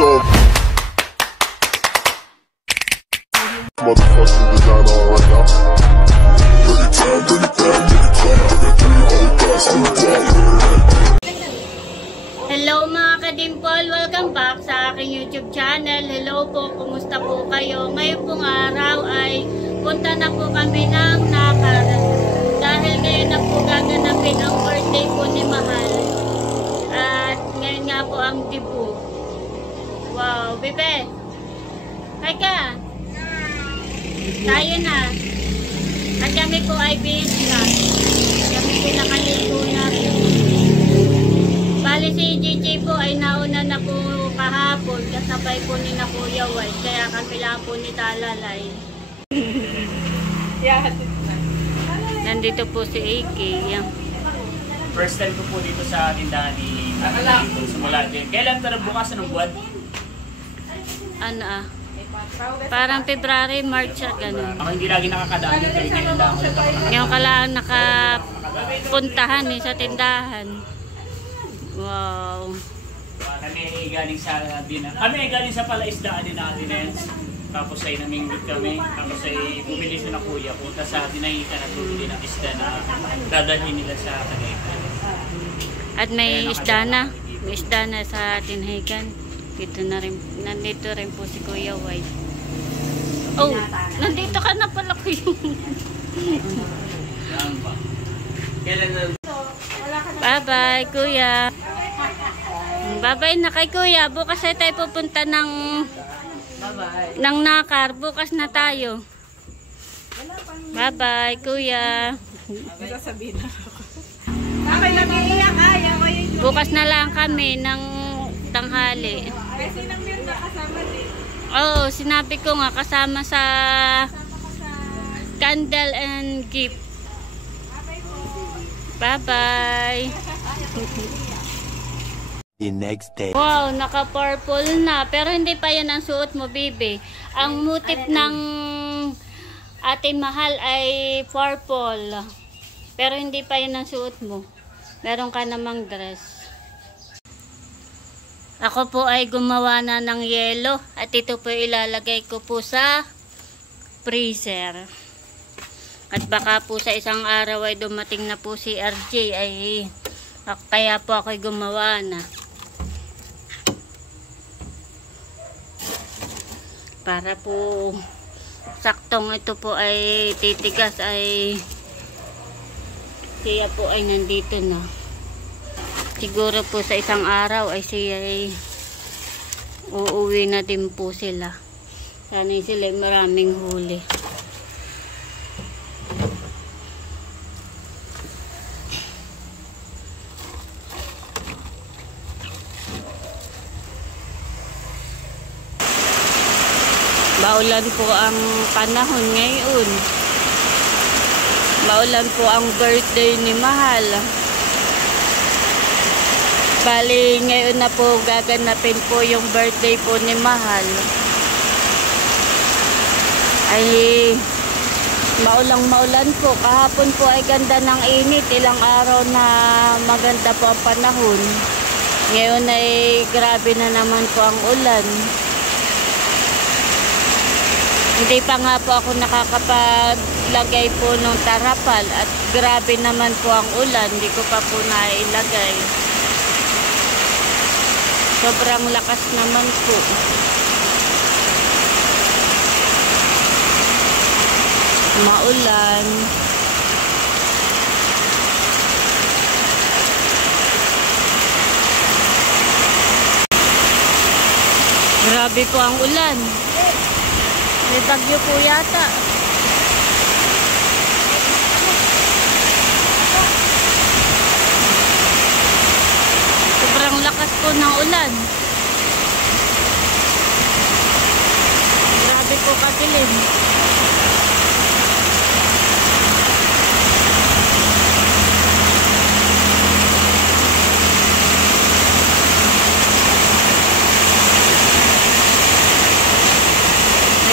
So motherfucking designer right now. Hello mga ka-dimple, welcome back sa aking YouTube channel. Hello po, kumusta po kayo? Ngayon pong araw ay punta na po kami ng Nakar. Dahil ngayon na po gaganapin ang birthday po ni Mahal. At ngayon nga po ang debut. Wow, bebe! Hi ka! Tayo na! At kami po ay busy na. Kami po nakaligo na. Bali si JJ po ay nauna na po kahapon kasabay po ni na Kuya White, kaya kami lang po ni Talalay. Nandito po si AK. First time ko po dito sa tindahan ni dito, simula din. Kailan ito bukas ng buwan? Ano parang February, March ganun. Ako hindi lagi nakakadaan dito, kailan lang ulit ako nakadaan. Ngayon ka lang nakapuntahan sa tindahan. Wow. Kami galing sa galing sa palaisdaan din natin. Tapos ay namingwit kami. Tapos ay bumili siya na kuya. Punta sa Tinahican at bumili ng isda na dadalhin nila sa Tinahican. At may isda na. May isda na sa Tinahican. Nandito rin po si Kuya White. Oh, nandito ka na pala Kuya. Bye-bye, Kuya. Bye-bye na kay Kuya. Bukas ay tayo pupunta ng Nakar. Bukas na tayo. Bye-bye, Kuya. Bukas na lang kami ng tanghali. Oo, sinabi ko nga kasama sa candle and gift. Bye-bye. The next day. Wow, naka-purple na. Pero hindi pa yan ang suot mo, baby. Ang motif ng Ate Mahal ay purple. Pero hindi pa yan ang suot mo. Meron ka namang dress. Ako po ay gumawa na ng yelo. At ito po ilalagay ko po sa freezer. At baka po sa isang araw ay dumating na po si RJ ay kaya po ako'y gumawa na. Para po saktong ito po ay titigas ay siya po ay nandito na. Siguro po sa isang araw ay siya ay uuwi na din po sila. Sana sila maraming huli. Maulan po ang panahon ngayon. Maulan po ang birthday ni Mahal. Bali, ngayon na po gaganapin po yung birthday po ni Mahal. Ay, maulang-maulan po. Kahapon po ay ganda ng init. Ilang araw na maganda po ang panahon. Ngayon ay grabe na naman po ang ulan. Hindi pa nga po ako nakakapaglagay po ng tarapal at grabe naman po ang ulan. Hindi ko pa po nailagay. Sobrang lakas naman po. Maulan. Grabe po ang ulan. May bagyo po yata. Sobrang lakas po ng ulan. Grabe po katilim.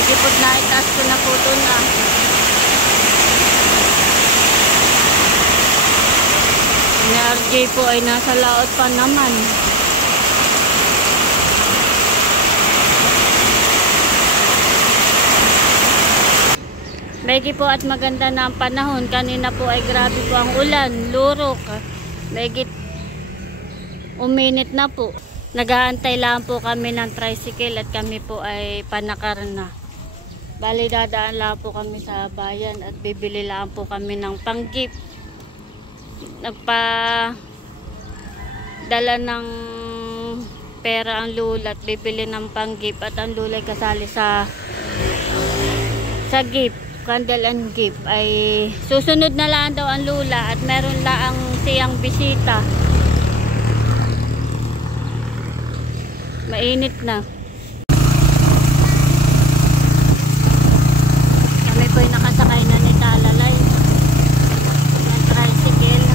Ikot na, itaas ko na po doon Ni RJ po ay nasa laot pa naman. Maigi po at maganda na ang panahon. Kanina po ay grabe po ang ulan, lurok. Maigi uminit na po. Nag-aantay lang po kami ng tricycle at kami po ay panakar na. Bali dadaan lang po kami sa bayan at bibili lang po kami ng panggip. Dala ng pera ang lula at bibili ng panggip at ang lula ay kasali sa gift, candle and gift ay susunod na lang daw ang lula at meron lang siyang bisita. Mainit na. Kami po ay nakasakay na ni Talalay ng tricycle.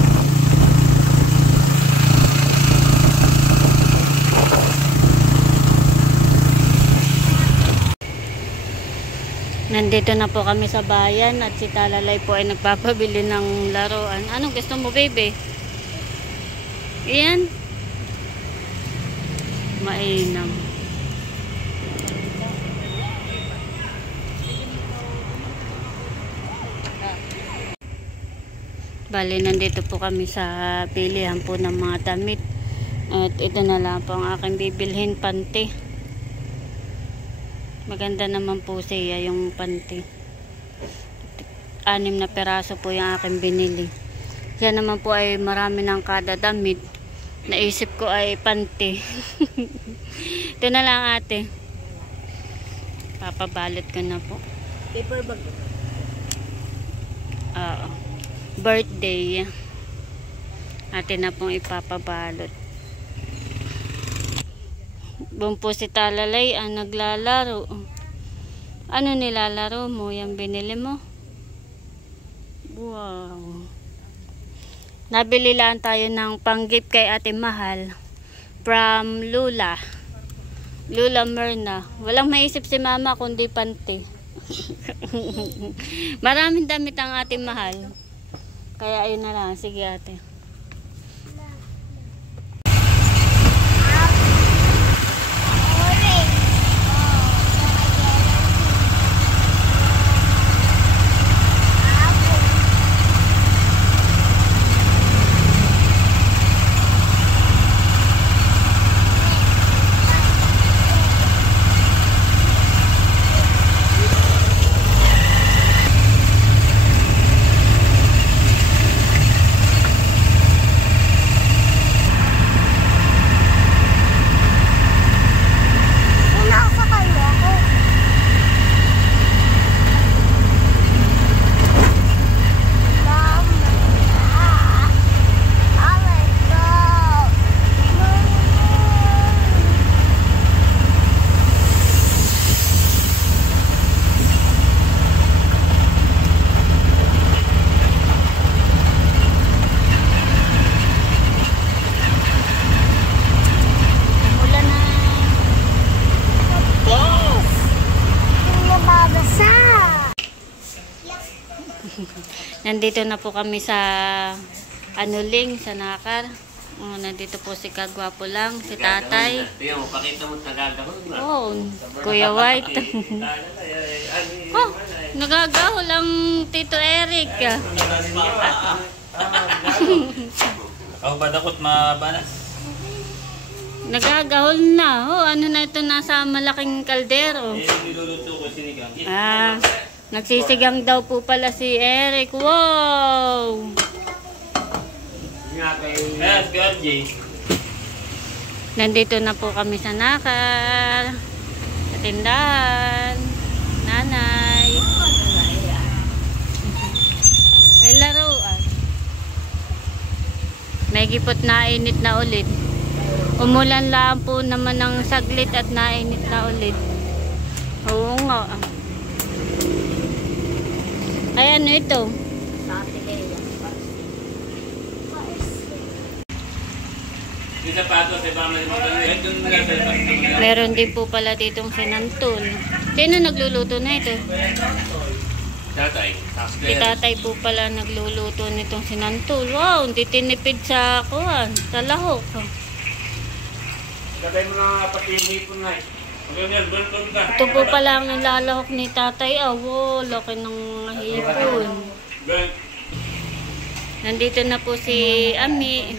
Nandito na po kami sa bayan at si Talalay po ay nagpapabili ng laruan. Anong gusto mo, baby? Iyan? Mainam. Bali, nandito po kami sa pilihan po ng mga damit. At ito na lang po ang aking bibilhin, panty. Maganda naman po siya yung panty. 6 na peraso po yung aking binili. Yan naman po ay marami ng kada damit. Naisip ko ay panty. Ito na lang ate. Papabalot ko na po. Paper bag. Birthday. Ate na pong ipapabalot. Buong po si Talalay ang naglalaro. Ano nilalaro mo? Yung binili mo? Wow. Nabili lang tayo ng panggip kay Ate Mahal from Lula Merna. Walang maisip si mama kundi panty. Maraming damit ang Ate Mahal. Kaya ayun na lang. Sige ate. Nandito na po kami sa Anuling, sa Nakar. Nandito po si Kagwapo lang, si Tatay. Tingnan mo, pakita mo nagagahol na. Oh, Kuya White. Oh, nagagahol ang Tito Eric. Ako ba dakot mabanas? Nagagahol na. Oh, ano na ito nasa malaking kaldero. Niluluto ko sinigang. Nagsisigang daw po pala si Eric. Wow! Yes, good, Jay. Nandito na po kami sa Nakar. Sa tindahan. Nanay. Ay laruan. May gipot na init na ulit. Umulan lang po naman ng saglit at nainit na ulit. Oo nga. Ay ano ito? Meron din po pala ditong sinantol. Sino nagluluto na ito? Tatay. Si tatay po pala nagluluto nitong sinantol. Wow, hindi tinipid sa kuwan, sa lahok. Tatay mo na pati yung hipon nga eh. Ito po pala ang nilalahok ni tatay. Awo, laki ng hipon. Nandito na po si Ami.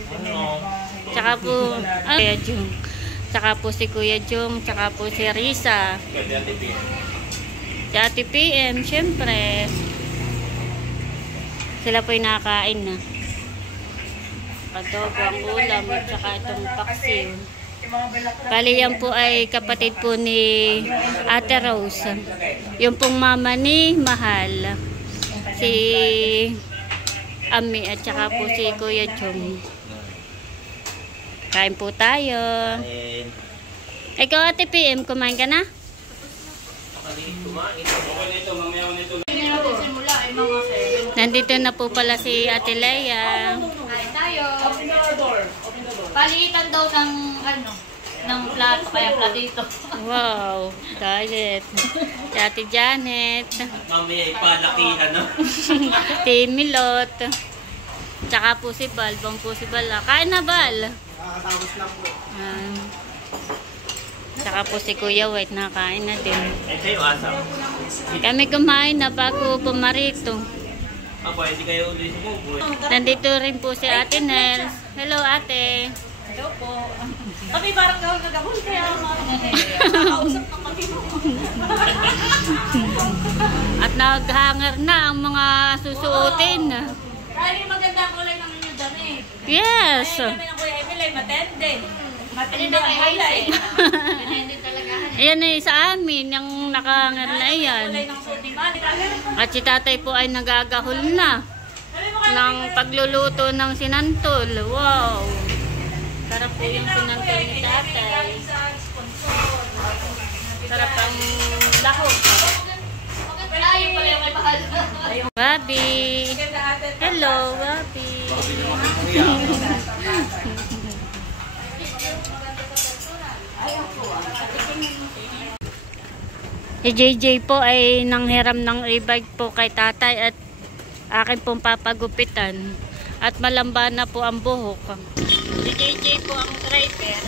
Tsaka po, Kuya Jung. Tsaka po si Kuya Jung. Tsaka po si Risa. Si Ate PM, syempre. Sila po'y nakakain na. Adobo ang ulam at saka itong paksiw. Bali yan po ay kapatid po ni Ate Rose. Yung pong mama ni Mahal. Si Ami at saka po si Kuya Jung. Kain po tayo. Ikaw Ate PM, kumain ka na? Nandito na po pala si Ate Leia. Kain tayo. Palitan daw ng plato, kaya platito. Wow, diet. Si Ate Janet. Mamaya ipalakihan, no? Si Milot. Tsaka po si Bal. Bang po si Bal. Kain na Bal. Tsaka po si Kuya White. Nakain na din. Ito yung asap. Kami kumain na bago pumarito. Aba, hindi kayo ulit sumubo. Nandito rin po si Ate Nels. Hello Ate. Hello po. Kami parang gahol kaya nakakausap ng kami mo. At naghanger na ang mga susuotin. Dahil maganda ang kulay ng inyong damit. Yes. Kami ng Kuya Emil ay matende. Matende ang kulay. Matende talaga. Ayan na sa amin, yung nakahanger na yan. Kulay ng suot ni Mali. At si tatay po ay nagagahol na ng pagluluto ng sinantol. Wow! Sarap po yung sinantol ni tatay. Sarap ang lahok. Ayaw pala yung may mahal. Bobby! Hello, Bobby! Si JJ po ay nanghiram ng e-bike po kay tatay at akin pong papagupitan. At malamba na po ang buhok. Si JJ po ang driver.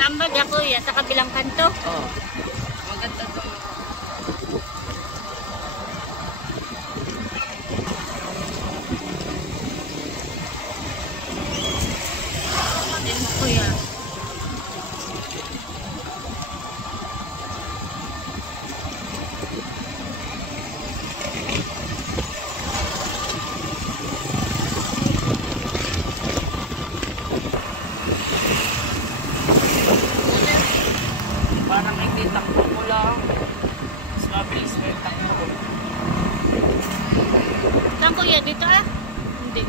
Tamba niya kuya sa kabilang kanto. Oo. Maganda to. Kuya. Parang hindi takbo ko lang. Mas mabilis mo yung takbo ko. Saan kuya? Dito ah? Hindi.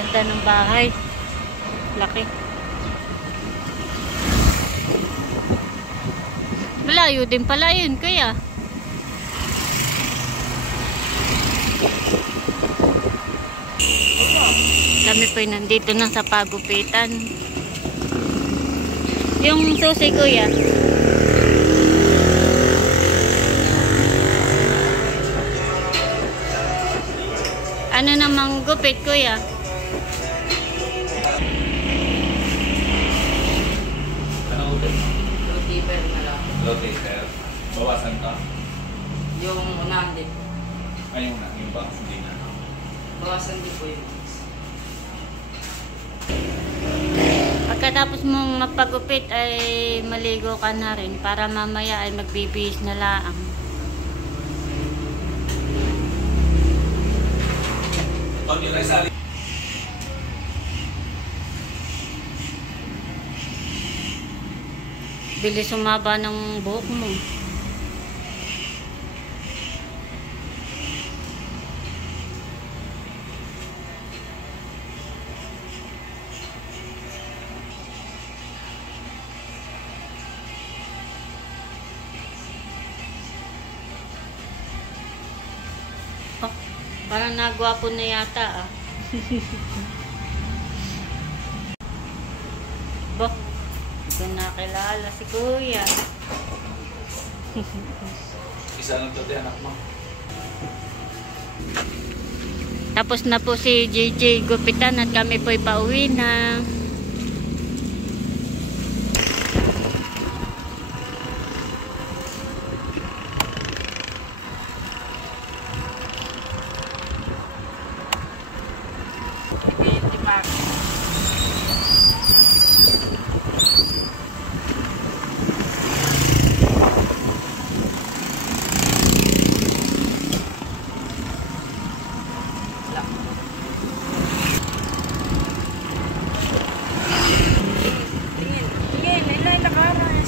Ganda ng bahay. Laki. Malayo din pala yun kuya. Kami po nandito na sa pagupitan. Yung susi kuya. Ano namang gupit kuya? Ano ulit? Rotiper na lang. Low taper. Bawasan ka? Yung unahan din. Ayun na, yung box hindi na. Bawasan din po yun. Pagkatapos mong mapagupit ay maligo ka na rin para mamaya ay magbibihis na laang. Pag yung resali. Bilis sumaba ng buhok mo. Oh, parang nagwapo na yata ah. Bo, hindi ko nakilala si kuya. Isa lang to, anak mo. Tapos na po si JJ gupitan at kami po'y pauwi na.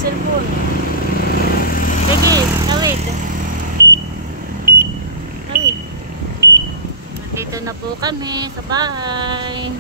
Cellphone. Sige, tawid. Tawid. Nandito na po kami sa bahay.